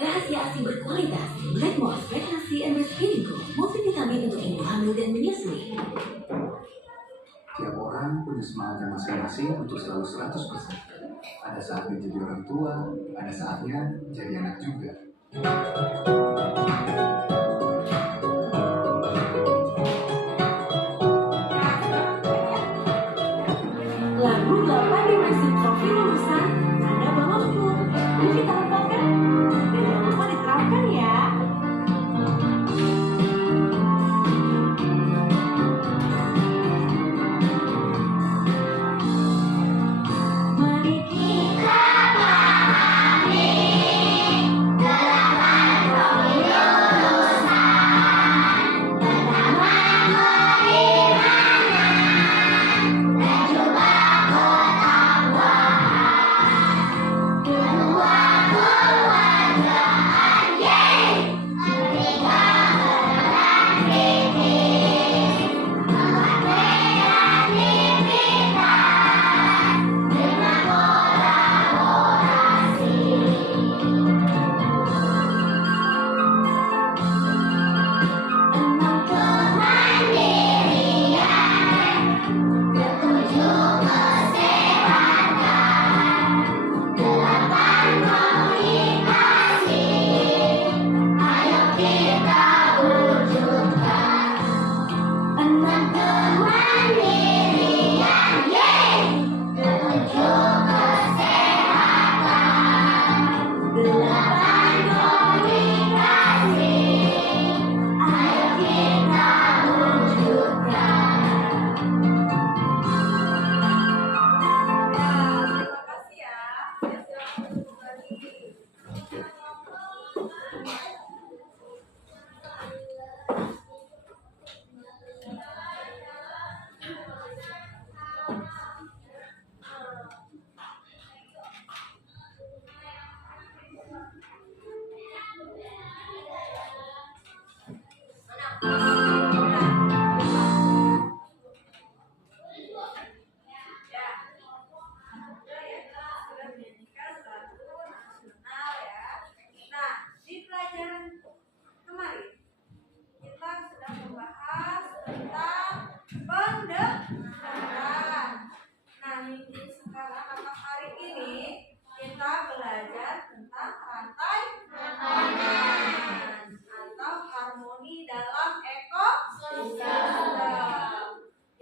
Rahasia ASI berkualitas, Black Moss, Pregnancy and Breastfeeding Co. Multivitamin untuk ibu hamil dan menyusui. Tiap orang punya semangatnya masing-masing untuk selalu 100%. Ada saatnya jadi orang tua, ada saatnya jadi anak juga. Lagu 8 dimensi trofi lulusan Nada Bangosku. Yuk kita hafalkan dan jangan lupa diterapkan ya. Mari kita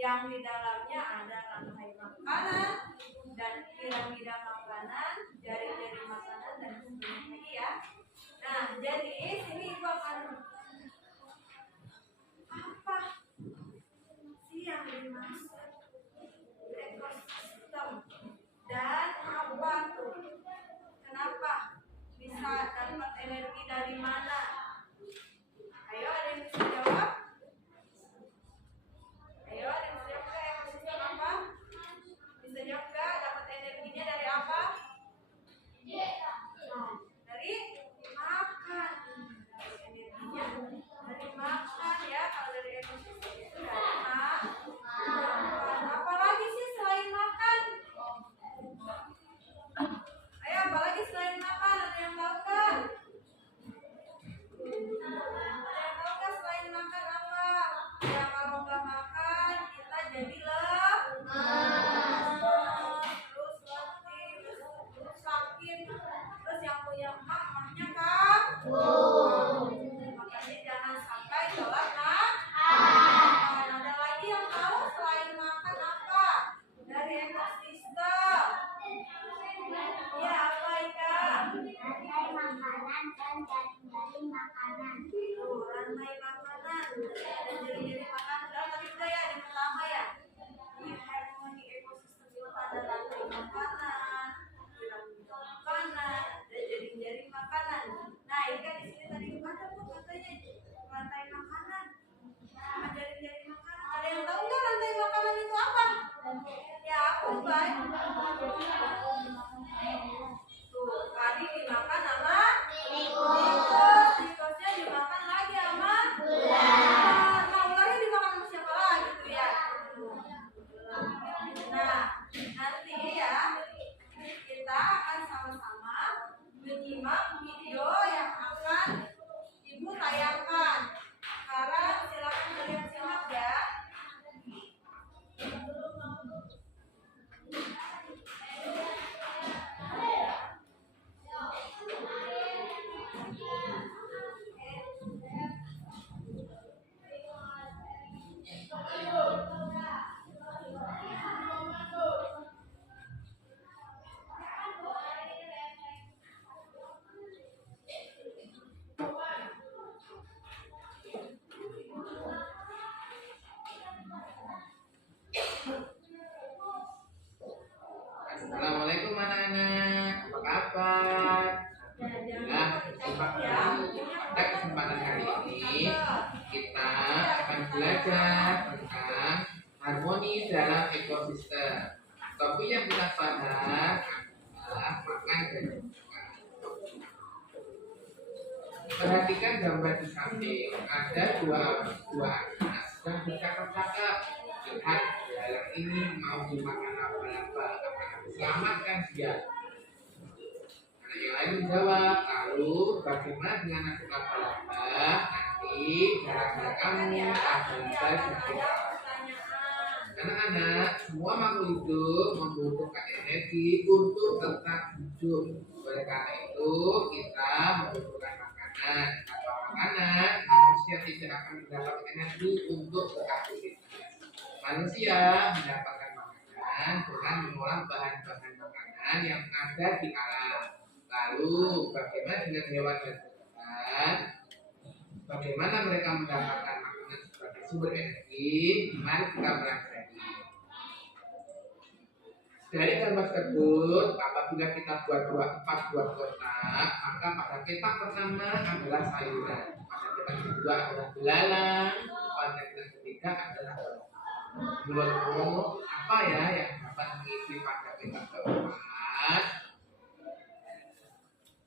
yang di dalamnya ada rantai makanan dan piramida makanan, jari-jari makanan dan sebagainya lagi ya. Nah, jadi sini ibu akan apa sih yang dimaksud ekosistem dan apa tuh? Kenapa bisa dapat energi dari mana? Ayo, ada yang bisa jawab? Ayo, ada yang bisa jawab nggak ekosistem apa? Bisa jawab nggak? Dapat energinya dari apa? Dari makan. Energinya dari makan ya. Kalau dari ekosistem itu dari makan. Apalagi sih selain makan? Ayo, apalagi selain makan? Ada yang tahu nggak? Selain makan apa? Ya kalau nggak makan kita jadi terus letih, terus sakit, terus yang punya emaknya kabur. Makanya jangan sampai telat makan. Ada lagi yang tahu selain makan apa? Dari ekosistem. Ya apa Ika? Rantai makanan dan jari-jari makanan. Rantai makanan dan jari-jari makanan. Tadi udah ya yang pertama ya. Di harmoni ekosistem itu ada rantai makanan, piramida makanan, dan jari-jari makanan. Nah, ini kan di sini Perhatikan gambar di samping. Ada dua anak sedang bercakap-cakap. Lihat, yang ini mau dimakan apa-apa. Selamatkan dia. Anak yang lain menjawab. Lalu bagaimana dengan anak apa-apa? Nanti gara-gara kamu akan jadi. Anak-anak, semua makhluk hidup membutuhkan energi untuk tetap hidup. Oleh karena itu, kita membutuhkan makanan. Tanpa makanan, manusia tidak akan mendapat energi untuk beraktivitas. Manusia mendapatkan makanan dengan mengolah bahan-bahan makanan yang ada di alam. Lalu, bagaimana dengan hewan dan tumbuhan? Bagaimana mereka mendapatkan makanan sebagai sumber energi? Mari kita pelajari. Dari gambar tersebut, apabila kita buat empat buah kotak, maka pada kotak pertama adalah sayuran, pada kotak kedua adalah belalang, pada kotak ketiga adalah menurutmu apa ya yang dapat mengisi pada kotak keempat?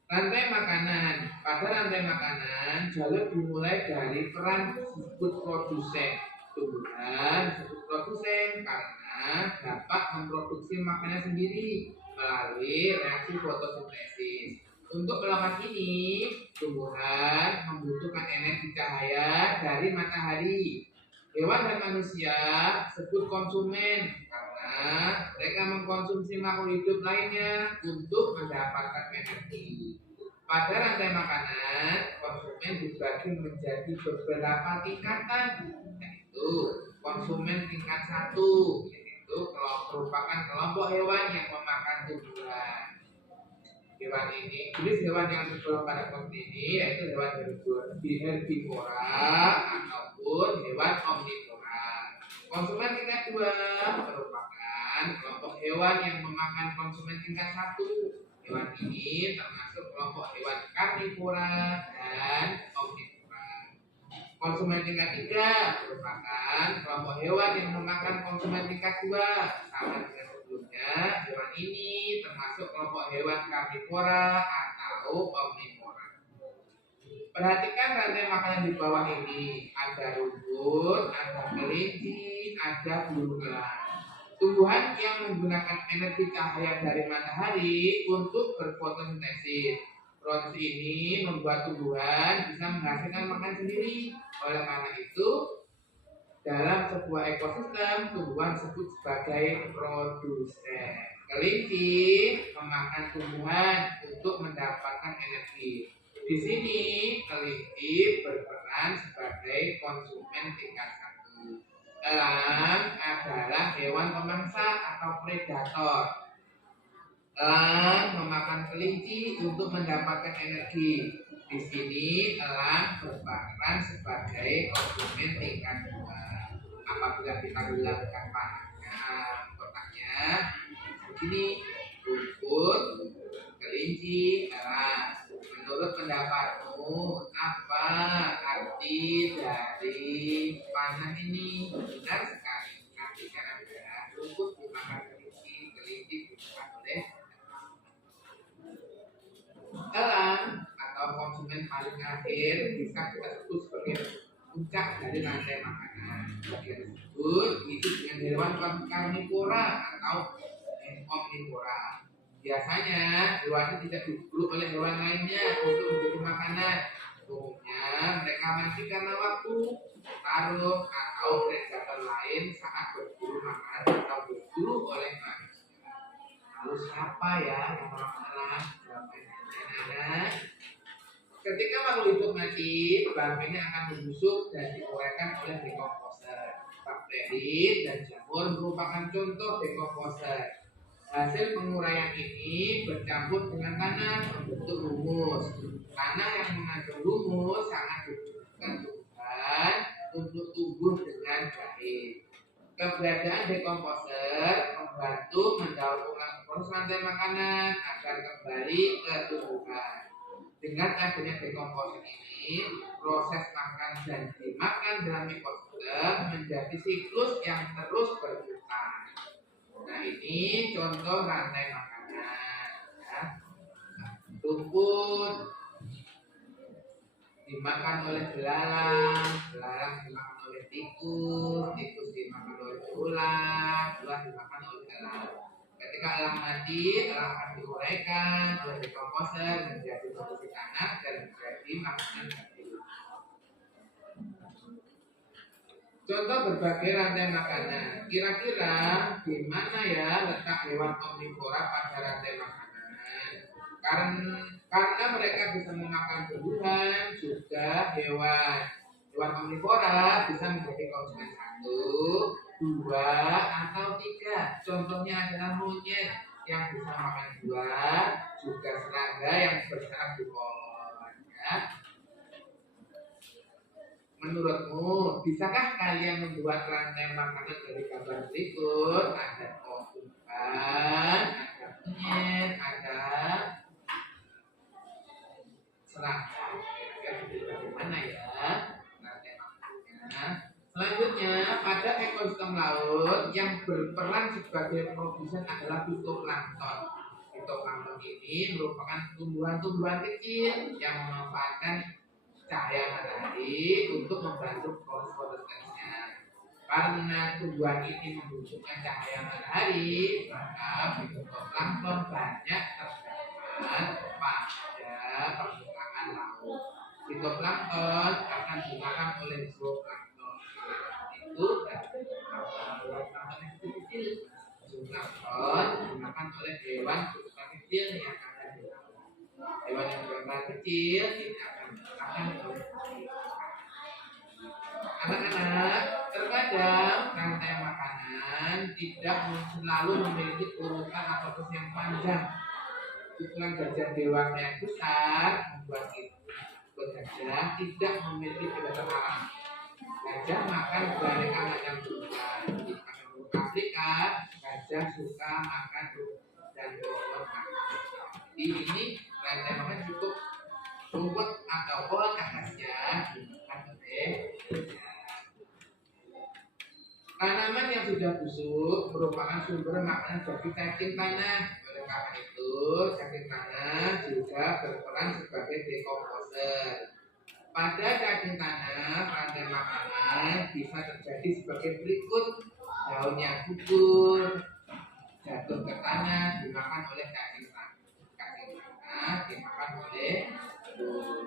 Rantai makanan. Pada rantai makanan, jalur dimulai dari peran disebut produsen. Tumbuhan disebut produsen karena dapat memproduksi makanan sendiri melalui reaksi fotosintesis. Untuk melakukan ini, tumbuhan membutuhkan energi cahaya dari matahari. Hewan dan manusia disebut konsumen karena mereka mengkonsumsi makhluk hidup lainnya untuk mendapatkan energi. Pada rantai makanan, konsumen dibagi menjadi beberapa tingkatan, yaitu konsumen tingkat 1, yaitu merupakan kelompok hewan yang memakan tumbuhan. Hewan ini, jenis hewan yang tergolong pada kelompok ini yaitu hewan herbivora ataupun hewan omnivora. Konsumen tingkat 2 merupakan kelompok hewan yang memakan konsumen tingkat 1. Hewan ini termasuk kelompok hewan karnivora dan omnivora. Konsumen tingkat 3 merupakan kelompok hewan yang memakan konsumen tingkat 2. Sama dengan sebelumnya, hewan ini termasuk kelompok hewan karnivora atau omnivora. Perhatikan rantai makanan di bawah ini. Ada rumput, ada kelinci, ada burung elang. Tumbuhan yang menggunakan energi cahaya dari matahari untuk berfotosintesis. Proses ini membuat tumbuhan bisa menghasilkan makanan sendiri. Oleh karena itu, dalam sebuah ekosistem, tumbuhan disebut sebagai produsen. Kelinci memakan tumbuhan untuk mendapatkan energi. Di sini, kelinci berperan sebagai konsumen tingkat 1. Elang adalah hewan pemangsa atau predator. Elang memakan kelinci untuk mendapatkan energi. Di sini elang berperan sebagai konsumen tingkat 2. Apabila kita gunakan kotaknya begini, rumput, kelinci, elang. Menurut pendapatmu, apa arti dari panah ini? Benar sekali. Artinya adalah rumput dimakan kelinci, kelinci dimakan oleh elang atau konsumen paling akhir bisa kita sebut sebagai puncak dari rantai makanan. Bagian tersebut diisi dengan hewan karnivora atau omnivora. Biasanya hewan ini tidak diburu oleh hewan lainnya untuk menjadi makanan. Umumnya mereka mati karena waktu, taruh atau predator lain saat berburu makanan atau berburu oleh manusia. Lalu siapa ya yang melakukan? Jawabannya, ketika makhluk hidup mati, bahannya akan membusuk dan diuraikan oleh dekomposer. Bakteri dan jamur merupakan contoh dekomposer. Hasil penguraian ini bercampur dengan tanah membentuk humus. Tanah yang mengandung humus sangat dibutuhkan tumbuhan untuk tumbuh dengan baik. Keberadaan dekomposer membantu mendaur ulang proses rantai makanan agar kembali ke tumbuhan. Dengan adanya dekomposer ini, proses makan dan dimakan dalam ekosistem menjadi siklus yang terus berputar. Nah, ini contoh rantai makanan ya. Rumput, dimakan oleh belalang, belalang dimakan oleh tikus, tikus dimakan oleh ular, ular dimakan oleh elang. Ketika elang mati, elang akan diuraikan oleh dekomposer menjadi nutrisi tanah dan menjadi makanan bagi. Contoh berbagai rantai makanan. Kira-kira di mana ya letak hewan omnivora pada rantai makanan? Karena mereka bisa memakan tumbuhan, juga hewan. Hewan omnivora bisa menjadi konsumen 1, 2, atau 3. Contohnya adalah monyet yang bisa makan buah, juga serangga yang bersarang di pohon. Ya. Menurutmu, bisakah kalian membuat rantai makanan dari gambar berikut? Ada tumbuhan, ada monyet, ada serangga. Kira-kira bagaimana ya rantai makanannya? Selanjutnya, pada ekosistem laut yang berperan sebagai produsen adalah fitoplankton. Fitoplankton ini merupakan tumbuhan-tumbuhan kecil yang memanfaatkan cahaya matahari untuk membantu fotosintesis. Karena tumbuhan ini membutuhkan cahaya matahari, maka fitoplankton banyak terdapat pada permukaan laut. Fitoplankton akan dimakan oleh zooplankton. Itu plankton yang kecil. Zooplankton dimakan oleh hewan berukuran kecil yang ada di laut. Hewan yang berukuran kecil ini akan dimakan oleh anak-anak. Terkadang rantai makanan tidak selalu memiliki urutan atau proses yang panjang. Ukuran gajah dewasa yang besar membuat gajah tidak memiliki kebiasaan alam. Gajah makan beraneka macam tumbuhan. Di Afrika, gajah suka makan dan pohon. Di ini rantai makan cukup rumput atau pohon atasnya dimakan oleh gajah. Tanaman yang sudah busuk merupakan sumber makanan bagi cacing tanah. Oleh karena itu, cacing tanah juga berperan sebagai dekomposer. Pada cacing tanah, rantai makanan bisa terjadi sebagai berikut. Daunnya gugur, jatuh ke tanah, dimakan oleh cacing tanah. Cacing tanah dimakan oleh burung.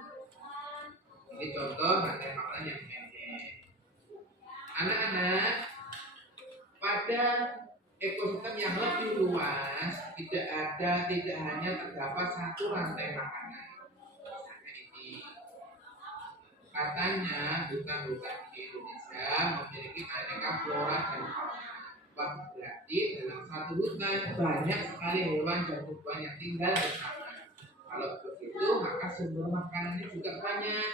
Ini contoh rantai makanan yang pendek. Anak-anak, pada ekosistem yang lebih luas tidak hanya terdapat satu rantai makanan. Misalnya ini, katanya hutan-hutan di Indonesia memiliki aneka flora dan fauna. Berarti dalam satu hutan banyak sekali hewan dan tumbuhan yang tinggal bersama. Kalau begitu maka sumber makanannya juga banyak.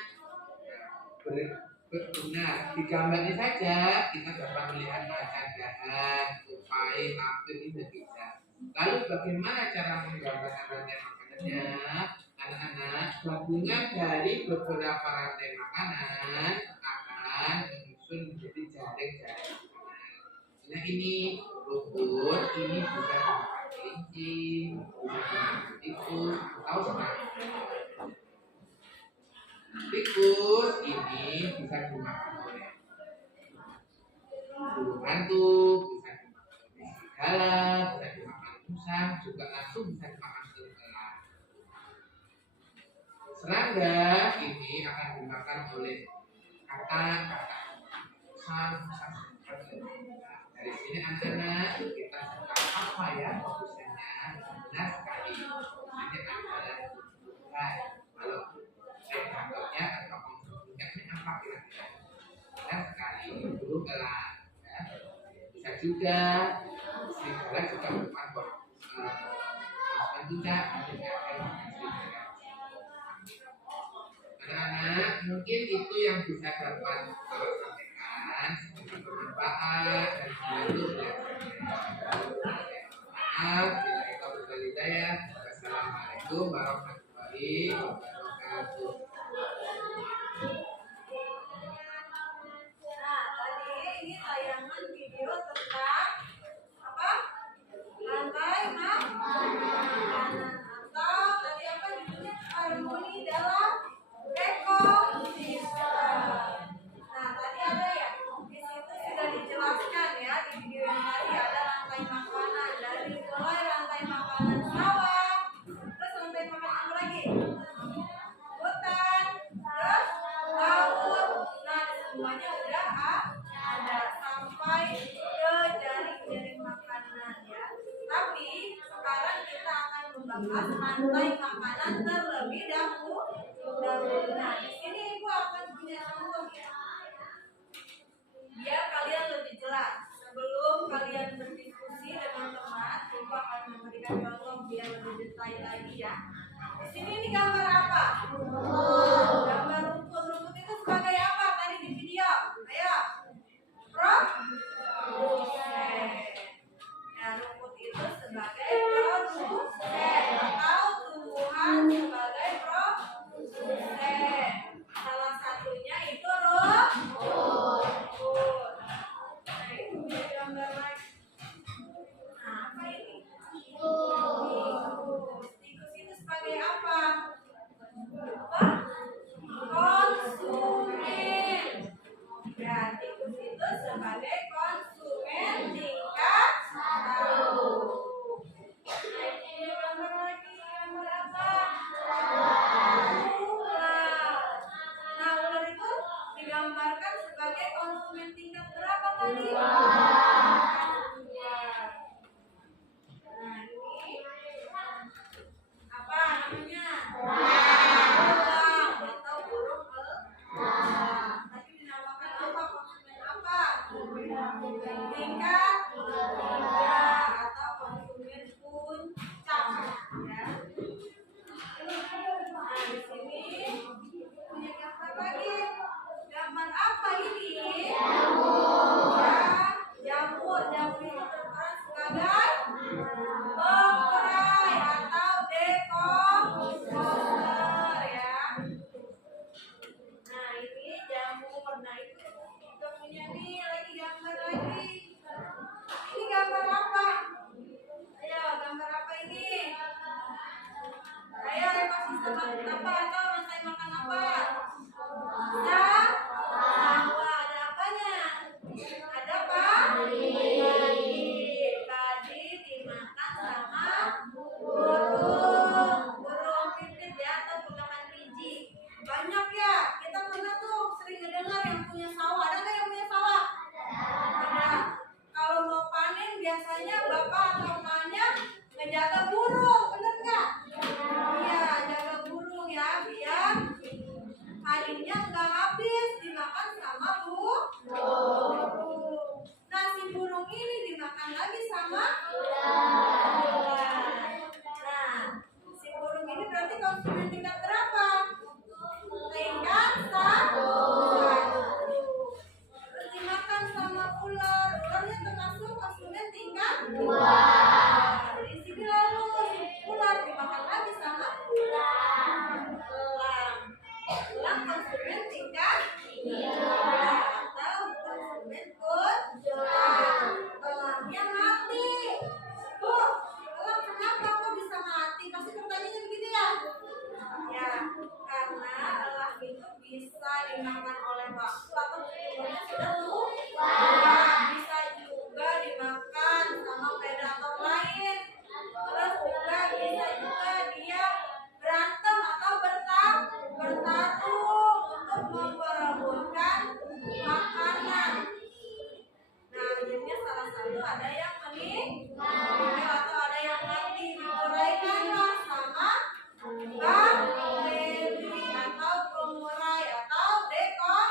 Benar, di gambarnya saja kita dapat melihat macan dahan, tupai, tapir ini bisa. Lalu bagaimana cara menggambarkan rantai makanannya? Anak-anak, gabungan dari beberapa rantai makanan akan menyusun menjadi jaring-jaring makanan. Nah ini rumput, ini bisa dimakan kelinci, bisa dimakan tikus, atau serangga. Tikus ini bisa dimakan oleh burung hantu, bisa dimakan oleh serigala, bisa dimakan musang, juga langsung bisa dimakan serigala. Serangga ini akan dimakan oleh katak, musang. Dari sini anak-anak kita tahu apa ya produsennya. Benar sekali, produsennya adalah tumbuhan. Kalau predatornya atau konsumsinya apa kira-kira? Benar sekali, burung elang. Ya. Bisa juga serigala juga merupakan konsumen juga ada serigala. Anak-anak, mungkin itu yang bisa dapat saya sampaikan. Semoga bermanfaat dan membantu belajar. Bila kita berhidayah. Wassalamualaikum warahmatullahi wabarakatuh. Nah, tadi ini tayangan video tentang apa? Rantai makanan atau tadi apa judulnya? Harmoni dalam ekosistem. semuanya udah ada sampai ke jaring-jaring makanan ya. Tapi sekarang kita akan membahas rantai makanan terlebih dahulu. Nah, di sini Ibu akan punya contoh ya. Biar kalian lebih jelas. Sebelum kalian berdiskusi dengan teman, Ibu akan memberikan contoh biar lebih detail lagi ya. Di sini ini gambar apa? Gambar rumput. Rumput itu sebagai apa tadi di video? Ayo. Produsen. Nah, rumput itu sebagai produsen atau tumbuhan sebagai produsen. Salah satunya itu rumput. Nah, itu dia gambar lagi. Nah, apa ini? Tikus. Tikus itu sebagai apa? Konsumen. Ya, tikus itu sebagai konsumen tingkat 1. Nah, ini gambar lagi. Gambar apa? Ular. Nah, ular itu digambarkan sebagai konsumen tingkat berapa tadi? 2. Nah, ini apa namanya? Elang atau burung elang. Tadi dinamakan apa? Konsumen apa? Tingkat 3 atau konsumen puncak ya. Nah, di sini punya gambar lagi. Gambar apa ini? Jamur. Ya, jamur. Jamur itu berperan sebagai penggerai atau dekorator ya. Nah, ini jamur. Nah, itu kita punya nih lagi gambar lagi. Ini gambar apa? Ayo, gambar apa ini? Ayo, ekosistem apa atau rantai makan apa? Sawah. Ada apanya? Ada apa? Padi dimakan sama burung pipit ya atau pegangan biji. Banyak ya. Kita pernah tuh sering mendengar yang punya sawah. Ada nggak yang punya sawah? Ada. Kalau mau panen biasanya bapak atau emaknya ngejaga burung, bener nggak? Iya, jaga burung ya biar padinya nggak habis dimakan sama burung. Nah, si burung ini dimakan lagi sama ular. Nah, si burung ini berarti konsumen tingkat berapa? Tingkat 1. Terus dimakan sama ular. Ularnya termasuk konsumen tingkat 2. Di sini lalu si ular dimakan lagi sama elang. Elang konsumen tingkat 3 atau konsumen puncak. Elangnya mati. Bu, elang kenapa kok bisa mati? Pasti pertanyaannya begitu ya? Ya, karena elang itu bisa dimakan oleh waktu atau umurnya sudah tua. Bisa juga dimakan sama predator lain. Terus juga bisa juga dia berantem atau bertarung untuk memperebutkan makanan. Nah, akhirnya salah satu ada yang meninggal atau ada yang mati diuraikanlah sama bakteri atau pengurai atau dekorator.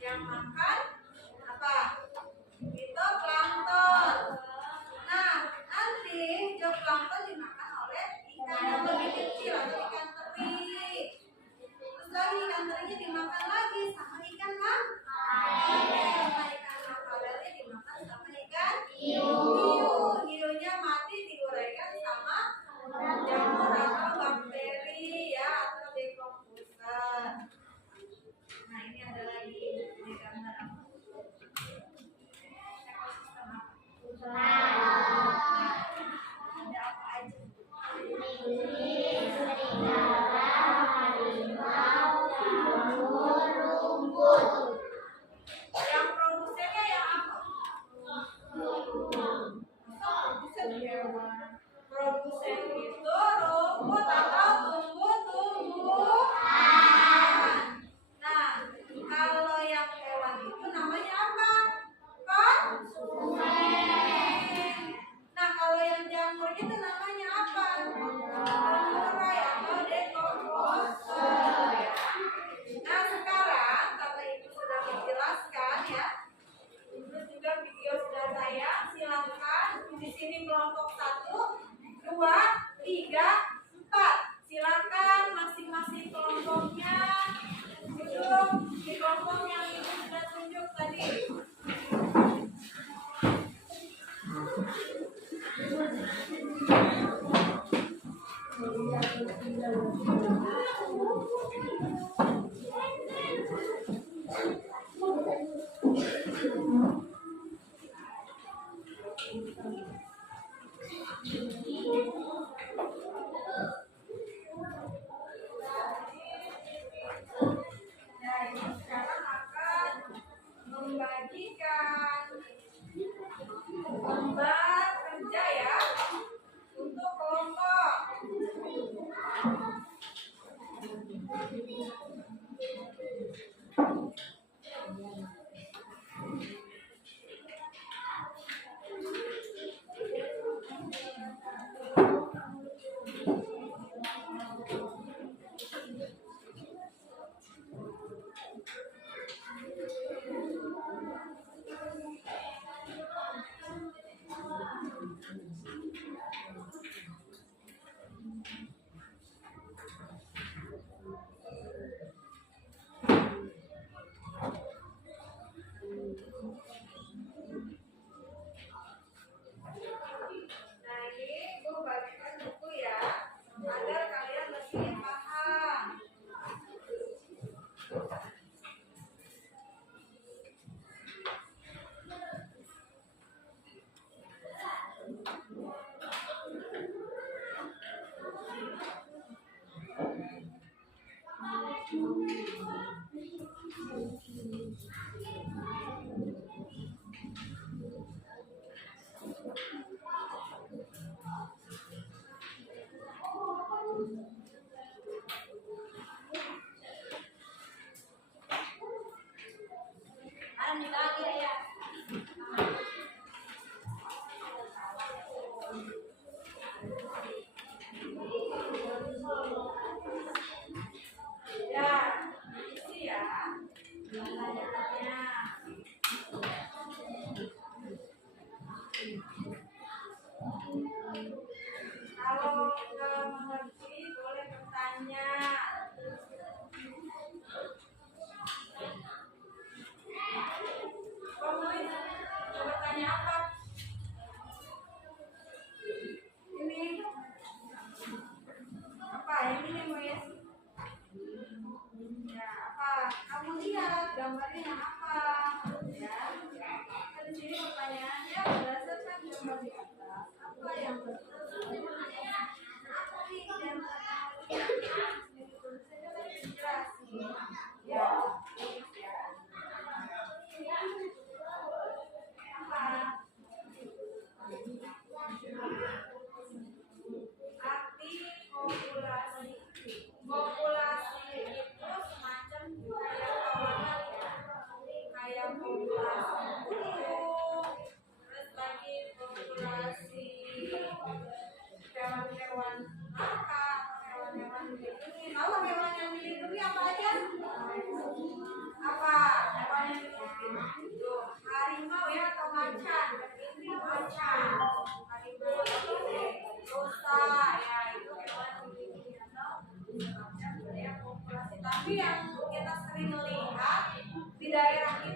Yang makan apa? Fitoplankton. Nah, nanti zooplankton dimakan oleh ikan yang lebih kecil atau ikan teri. Terus lagi ikan terinya dimakan lagi sama ikan sama ikan makabarnya dimakan sama ikan hiu. Hiunya mati diuraikan sama jamur atau bakteri ya atau decomposer. Nah ini ada lagi di gambar apa? Ekosistem apa? Nah, ada apa aja? Serigala, harimau, jamur,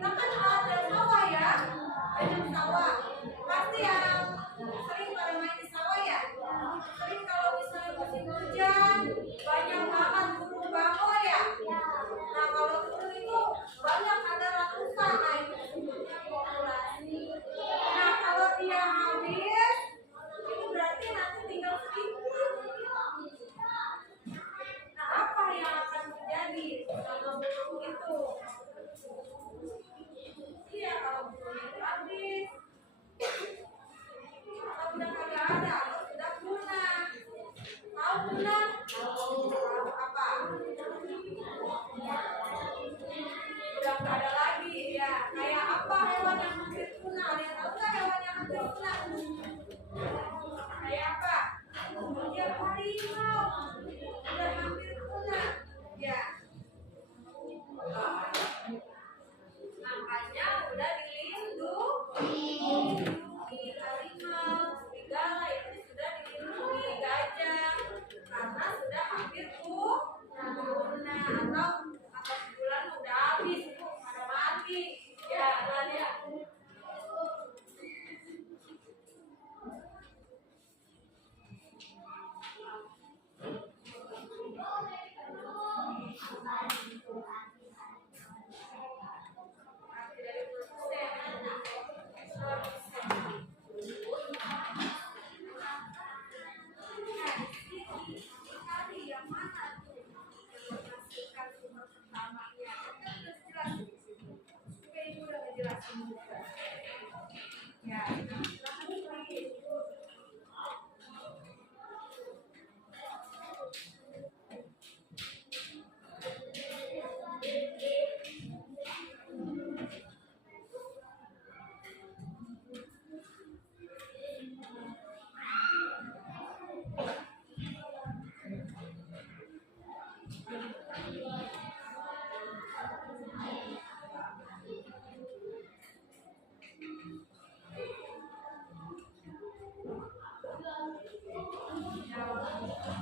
kita kan ada sawah ya, banyak sawah. Pasti yang sering pada main di sawah ya. Sering kalau misalnya musim hujan, banyak banget burung bangau ya. Nah kalau burung itu banyak ada ratusan, nah itu disebutnya populasi. Nah kalau dia habis, itu berarti nanti tinggal 1000. Nah apa yang akan terjadi sama burung itu? Iya kalau burung itu habis, atau udah kagak ada, atau sudah punah. Tahu punah? Tahu apa? Udah nggak ada lagi ya. Kayak apa hewan yang hampir punah? Ada yang tahu nggak hewan yang hampir punah? Kayak apa? Ya harimau. Udah hampir punah. Ya. Makanya udah dilindungi. Harimau, serigala itu sudah dilindungi. Gajah karena sudah hampir punah atau sebulan udah habis, pada mati. Ya kan ya. Arti dari cari yang mana tuh menghasilkan sumber pertamanya. Kan udah jelas di sini. Oke, ibu udah ngejelasin juga. Ya, silahkan lagi.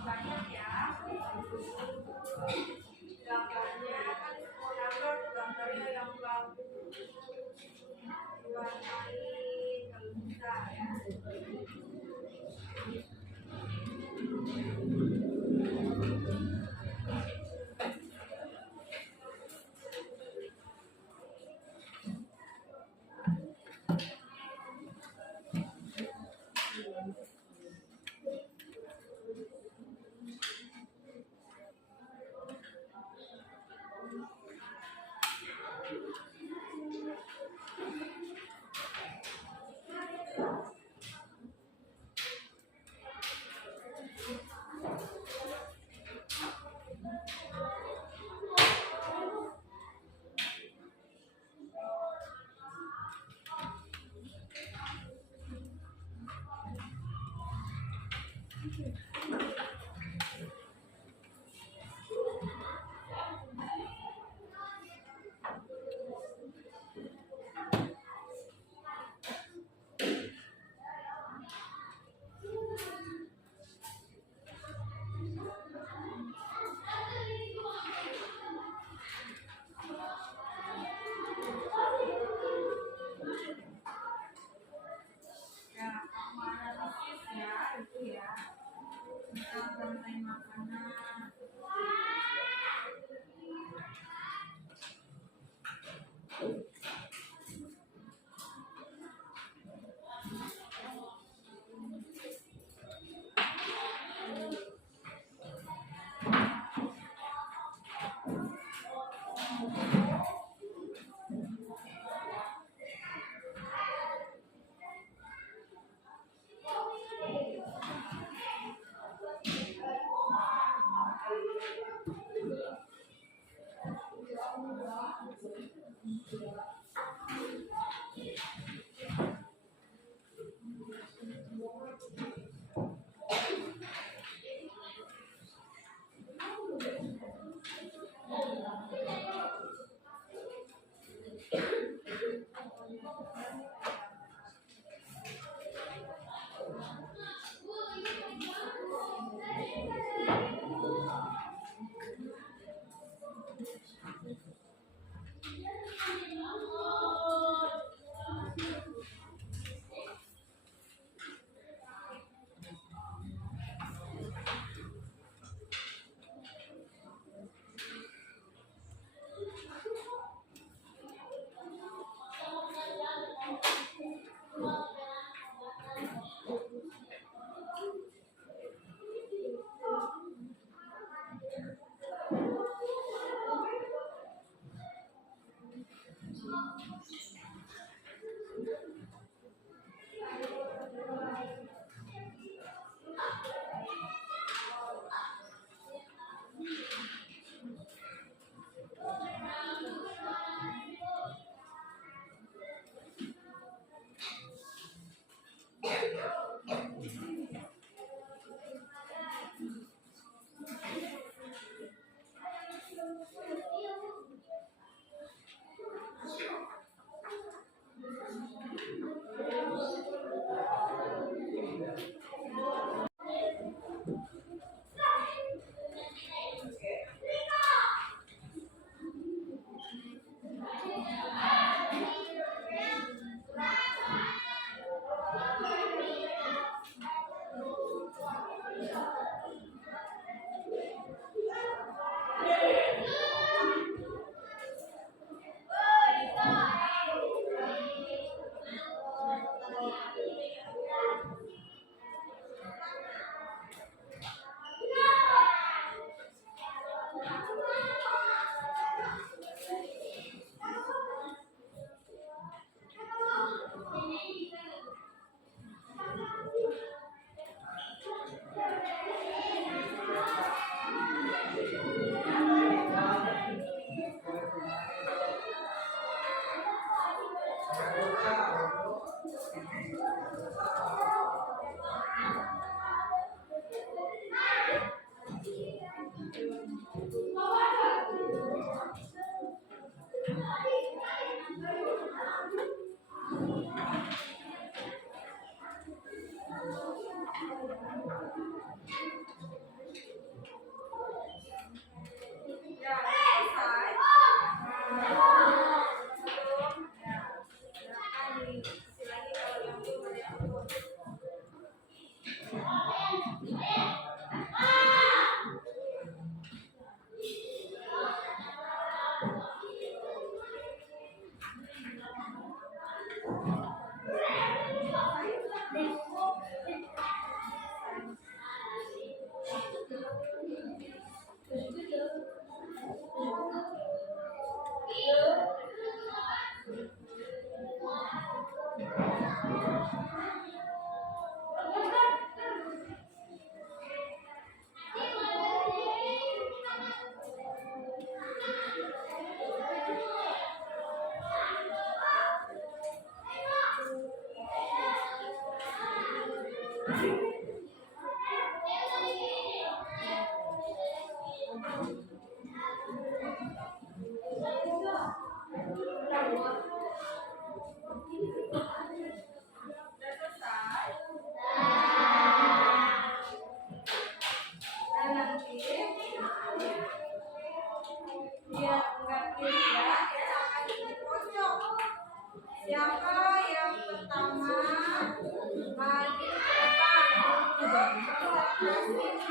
Banyak ya. Gambarnya kan semua gambar gambarnya yang bagus. Diwarnai kalau bisa ya. Ya, analisis ya itu ya. Ya, selesai. Silakan diisi lagi kalau yang belum ada yang belum. Sudah selesai. Dan nanti biar enggak dilihat, kita akan di pojok. Siapa yang pertama maju ke depan untuk presentasinya?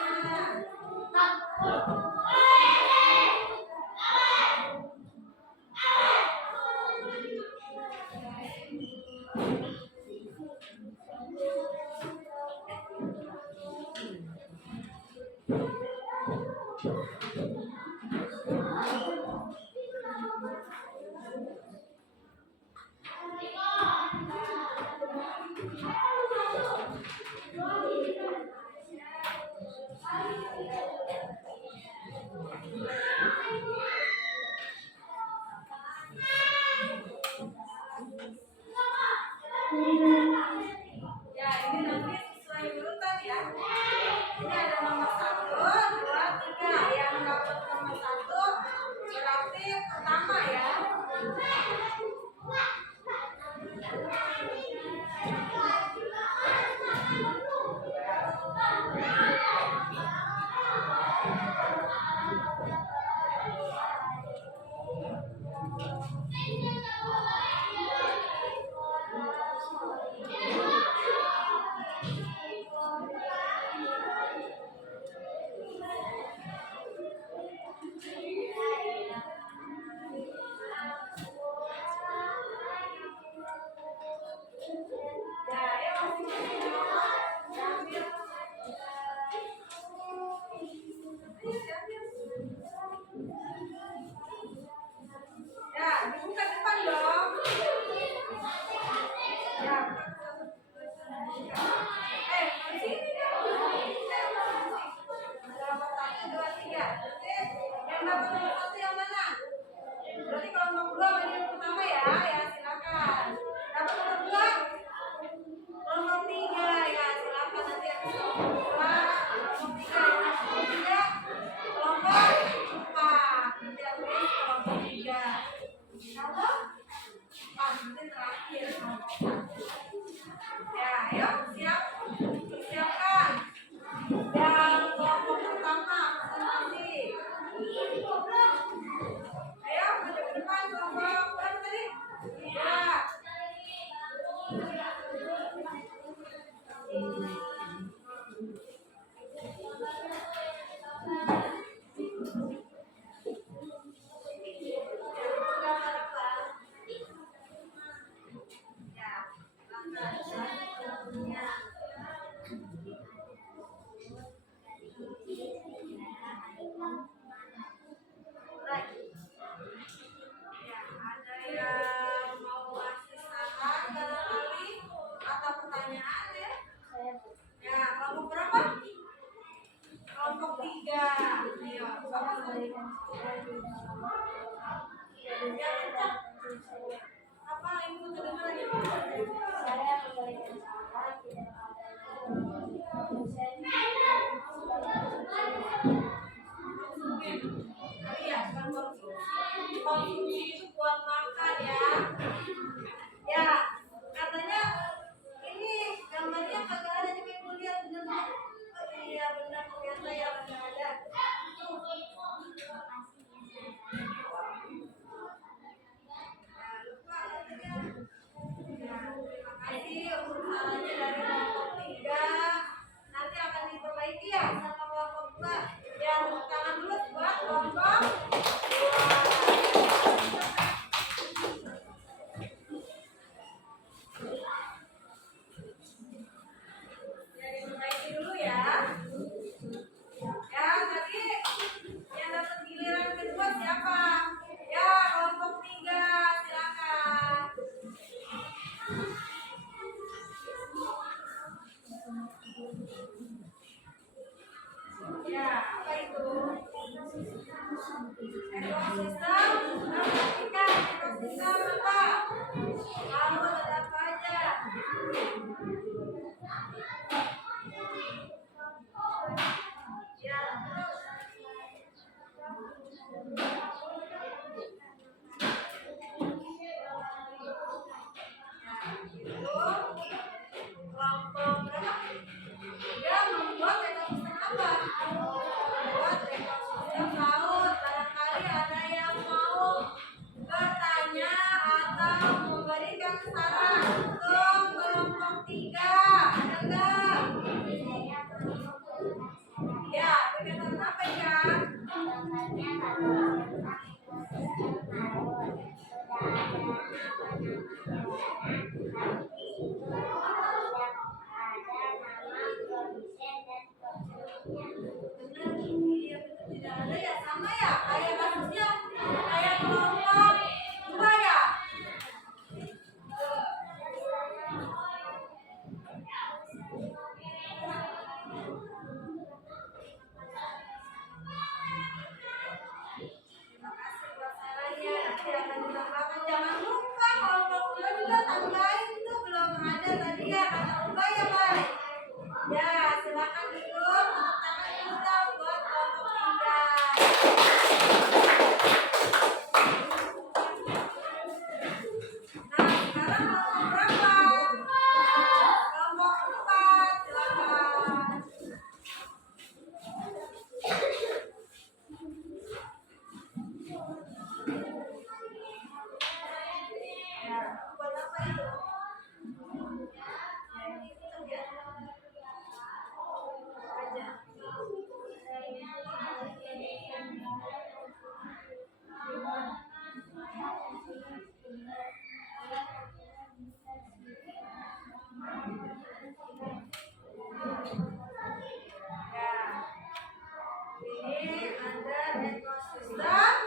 Ya, katanya ini gambarnya kagak ada, coba ibu lihat bener. Oh iya benar, ternyata ya benar ada. Nah, lupa katanya. Nah, terima kasih untuk sarannya dari kelompok 3. Nanti akan diperbaiki ya sama kelompok 2. Ya, tepuk tangan dulu buat kelompok 2. Ya, diperbaiki dulu ya. Ya, tadi yang dapat giliran kedua siapa? Ya, kelompok 3, silakan. Ya, apa itu? Ekosistem, perhatikan ekosistem apa? Lalu ada apa aja? Ya, kelompok berapa? Dia membuat ekosistem apa? Membuat ekosistem laut. Barangkali ada yang mau bertanya atau memberikan saran untuk kelompok 3. Ada enggak? Ya, berikan apa ya? Iya, betul, tidak ada ya, sama ya, kayak kasusnya kayak kelompok 2 ya. Terima kasih buat sarannya, nanti akan ditambahkan. Jangan lupa kelompok 2 juga tambahin tuh, belum ada tadi ya kata ubah ya Bay. Ya, silakan duduk, tepuk tangan dulu dong buat kelompok 3. Nah, sekarang kelompok berapa? Kelompok 4, silakan. Ya, buat apa itu? Ya, ini hitung ya. Aja. Ya, ini ada ekosistem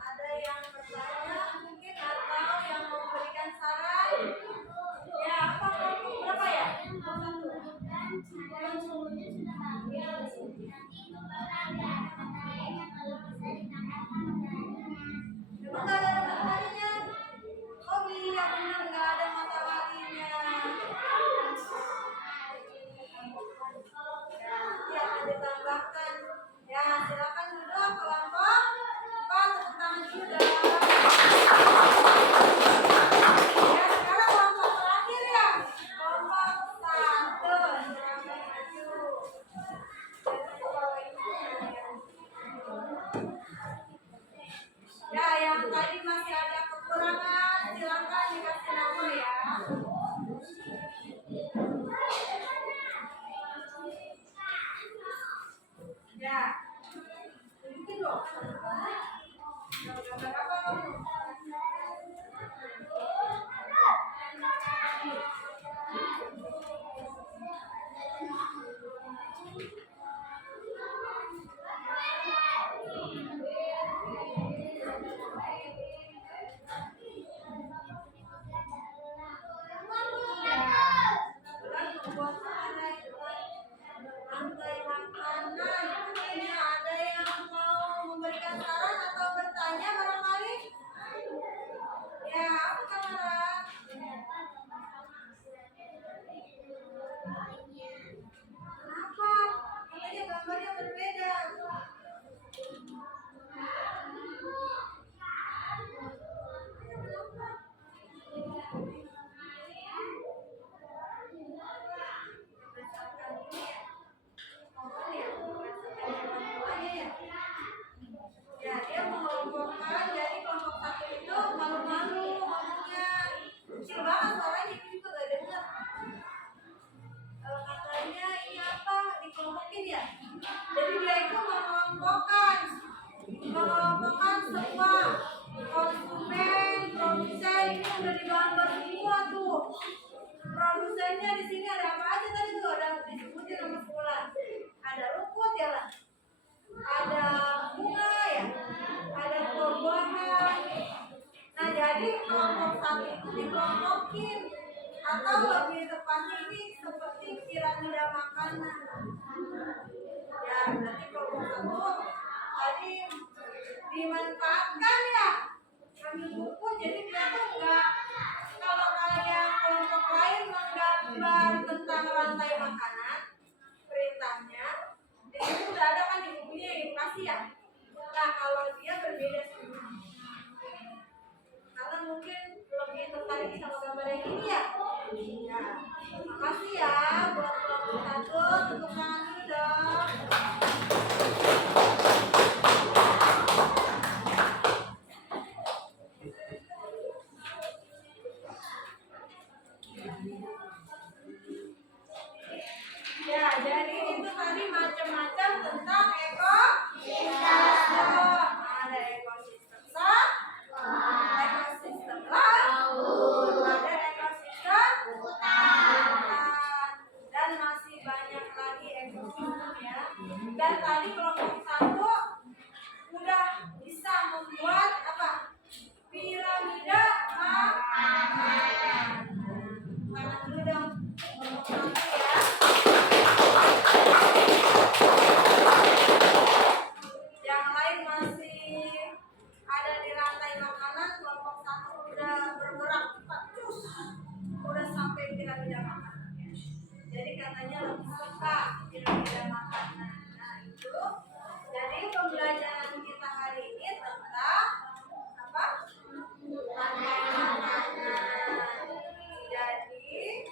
ada yang bertanya mungkin atau yang memberikan saran. Ya, apa kelompok berapa ya? Memang nggak ada mataharinya. Oh iya benar nggak ada mataharinya. Ya, nanti akan ditambahkan. Ya, silakan duduk kelompok 4, tepuk tangan dulu dong. Ya, sekarang kelompok terakhir ya. Kelompok 1, silakan maju. Ya, yang tadi masih ada kekurangan, silakan dikasih nama ya. Ya, tunjukin dong. Gambar apa kamu? Membuat rantai makanan. Ini ada yang mau memberikan saran atau bertanya barangkali? mungkin, atau lebih tepatnya ini seperti piramida makanan. Ya, berarti kelompok satu tadi dimanfaatkan ya ambil buku, jadi dia tuh enggak, kalau kayak kelompok lain menggambar tentang rantai makanan, perintahnya itu udah ada kan di bukunya yang edukasi ya. Nah kalau dia berbeda semua, karena mungkin lebih tertarik sama gambar yang ini ya. Ya, makasih ya buat kelompok satu, tepuk tangan dulu dong. Ya, jadi itu tadi macam-macam tentang ekosistem. Ada ekosistem ekosistem laut, ada ekosistem hutan, dan masih banyak lagi ekosistem ya. Dan tadi kelompok satu udah bisa membuat apa? Piramida makanan. Tangan dulu dong kelompok satu ya. Yang lain masih ada di rantai makanan, kelompok satu udah bergerak cepat, udah sampai piramida makanan. Jadi katanya lebih suka piramida makanan. Nah itu, jadi pembelajaran kita hari ini tentang apa? Rantai makanan. Jadi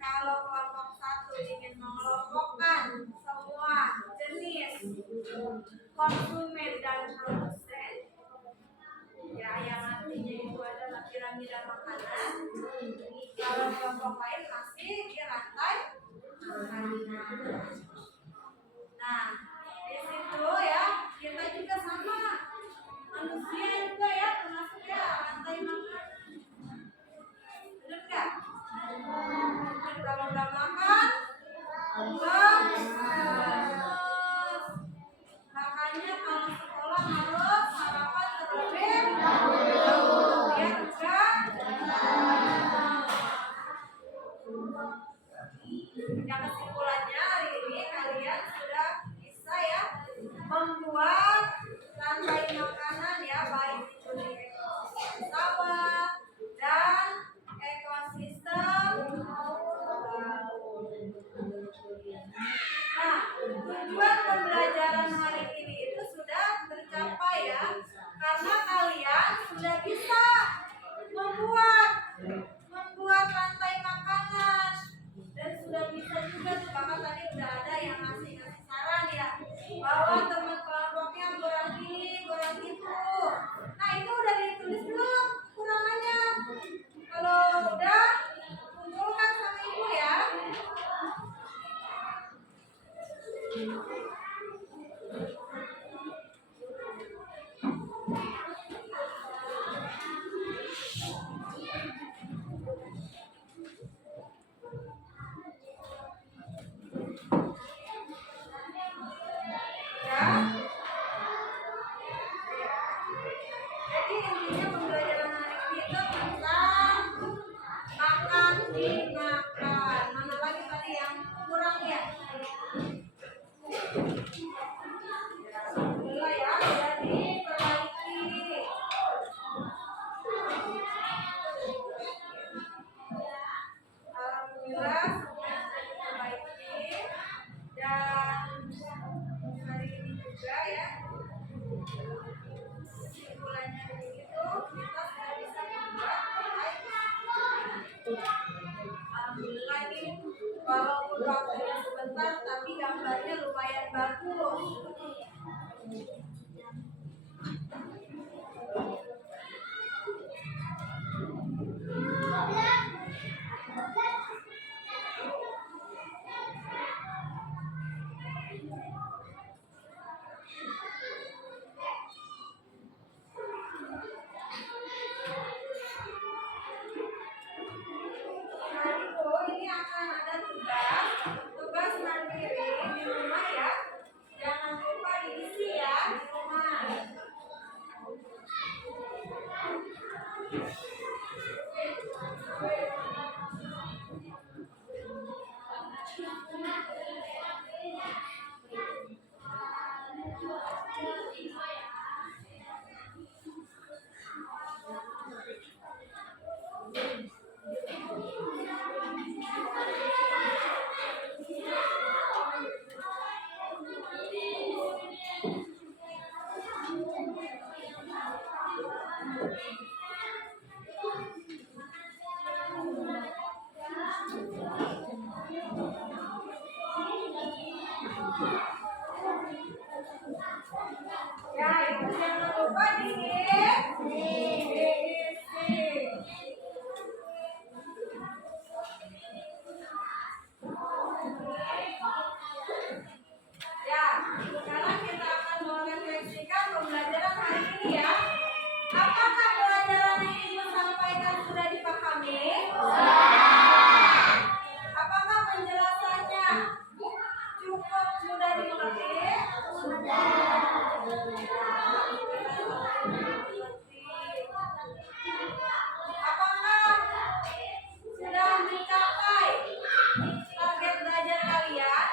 kalau kelompok satu ingin mengelompokkan semua jenis konsumen dan produsen, ya yang artinya itu adalah piramida makanan. Kalau kelompok lain masih di rantai makanan. Nah di situ ya kita juga sama manusia juga ya, termasuk ya rantai makanan. Benar nggak? Kalau nggak makan, lemes. Makanya kalau sekolah harus sarapan terlebih dahulu biar enggak. Ya kesimpulannya hari ini kalian sudah bisa ya membuat rantai makanan ya, baik itu di ekosistem sawah dan ekosistem laut. Nah, tujuan pembelajaran hari ini itu sudah tercapai ya, karena kalian sudah bisa membuat rantai makanan, dan sudah bisa juga tuh, bahkan tadi udah ada yang ngasih saran ya, bahwa teman kelompoknya kurang ini kurang itu. Nah itu udah ditulis belum kurangannya? Kalau udah, kumpulkan sama ibu ya. Ya. Jadi intinya pembelajaran hari ini itu tentang makan dimakan. Mana lagi tadi yang kurang ya? Alhamdulillah ya, sudah diperbaiki. Alhamdulillah semuanya sudah diperbaiki, dan hari ini juga ya kesimpulannya begitu, kita sudah bisa membuat alhamdulillah ini walaupun waktunya sebentar tapi gambarnya lumayan bagus. Ini akan ada tugas mandiri di rumah ya. Jangan lupa diisi ya di rumah. Ya, itu jangan lupa diisi. Ya, sekarang kita akan merefleksikan pembelajaran hari ini ya. Apakah pelajaran yang Ibu sampaikan sudah dipahami? Apakah penjelasannya cukup mudah dimengerti? Apakah sudah mencapai target belajar kalian?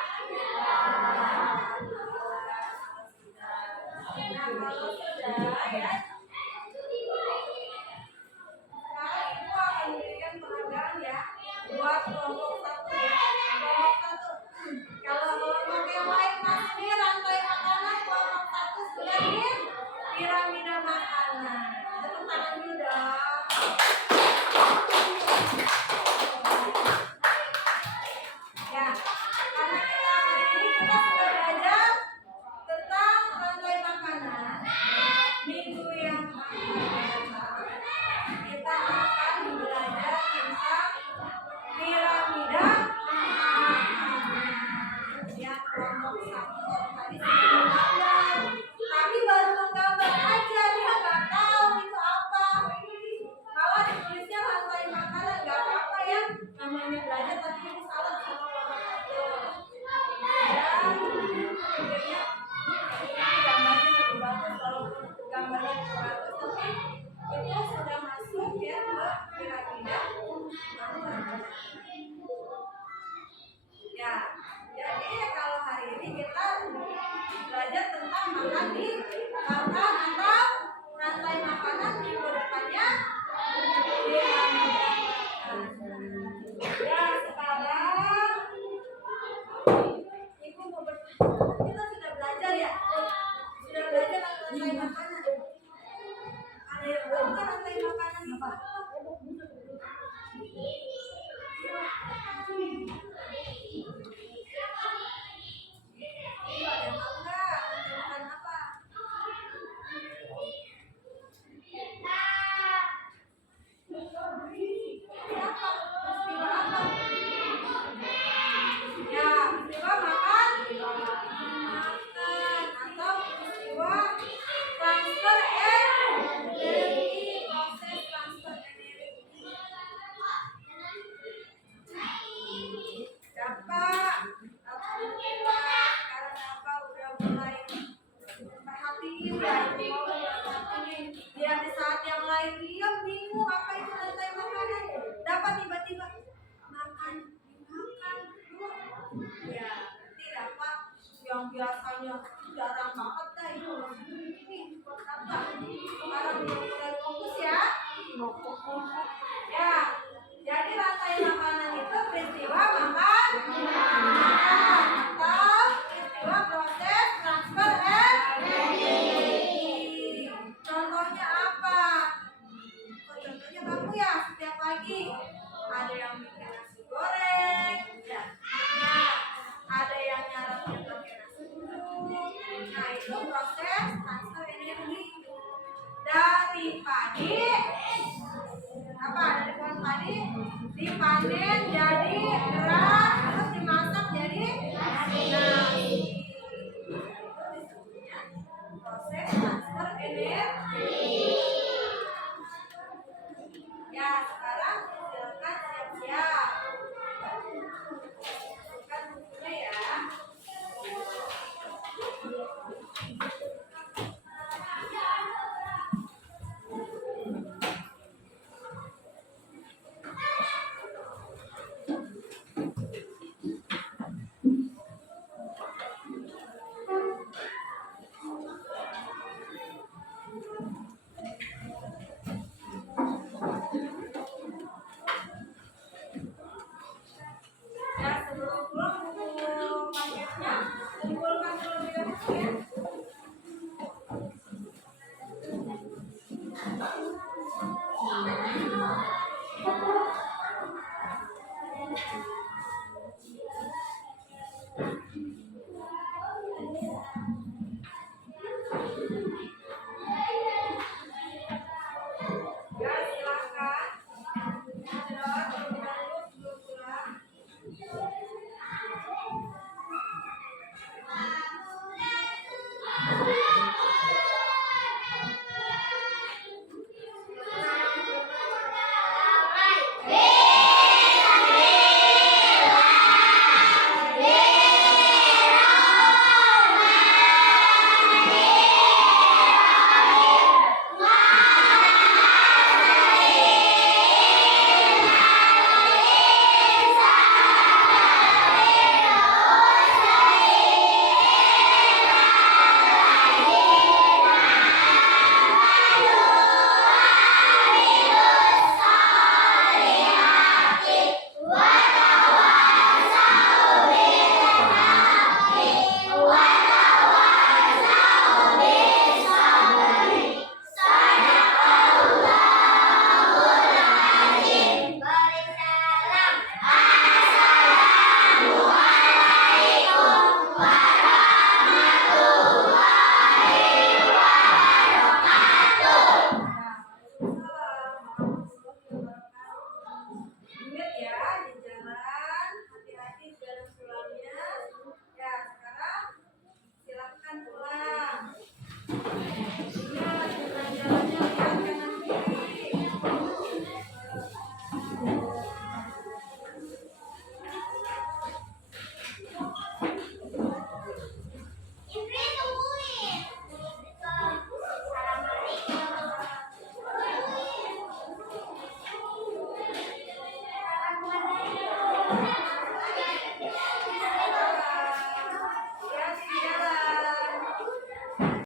Nah, kalau sudah ya, sekarang Ibu akan memberikan penghargaan ya buat kelompok 1 ya. Kelompok 1. Kalau kelompok yang lain masih di rantai makanan, kelompok 1 sudah di piramida makanan. Tepuk tangan dulu dong. Ya, karena kita hari ini kita sudah belajar tentang rantai makanan. Minggu yang akan datang kita akan belajar tentang piramida makanan. Ya, kelompok 1 tadi sudah menggambar, tapi baru menggambar aja, dia nggak tahu itu apa. Malah ditulisnya rantai makanan, nggak apa-apa ya, namanya belajar tapi ini salah sama kelompok 1. Dan akhirnya gambarnya lebih bagus kalau gambarnya lebih bagus, tapi itu sudah masuk ya ke piramida makanan. Ya, jadi kalau hari ini kita belajar tentang makan di makan atau rantai makanan, minggu depannya piramida makanan. Ya, sekarang Ibu mau kita sudah belajar ya, sudah belajar rantai makanan. Ada yang tahu kan rantai makanan apa? Ibu ada yang tahu nggak rantai makanan apa? Siapa? Peristiwa apa? Ya, peristiwa makan atau peristiwa transfer energi, proses transfer energi. Dapat alhamdulillah sekarang Dapat udah mulai perhatiin ya, mau perhatiin. Dia di saat yang lain diam bingung apa itu rantai makanan. Dapat tiba-tiba makan dimakan dulu. Ya, nanti Dapat yang biasanya jarang banget dah itu ini buat apa? Sekarang dia mulai fokus ya. Ya, jadi rantai makanan itu peristiwa makan atau peristiwa proses transfer energi. Contohnya apa? Contohnya kamu ya setiap pagi ada yang bikin nasi goreng, ya. Nah, ada yang nyarapnya pakai nasi uduk. Nah, itu proses transfer energi dari padi. Apa dari pohon padi dipanen jadi beras, terus dimasak jadi nasi. Itu disebutnya proses transfer energi.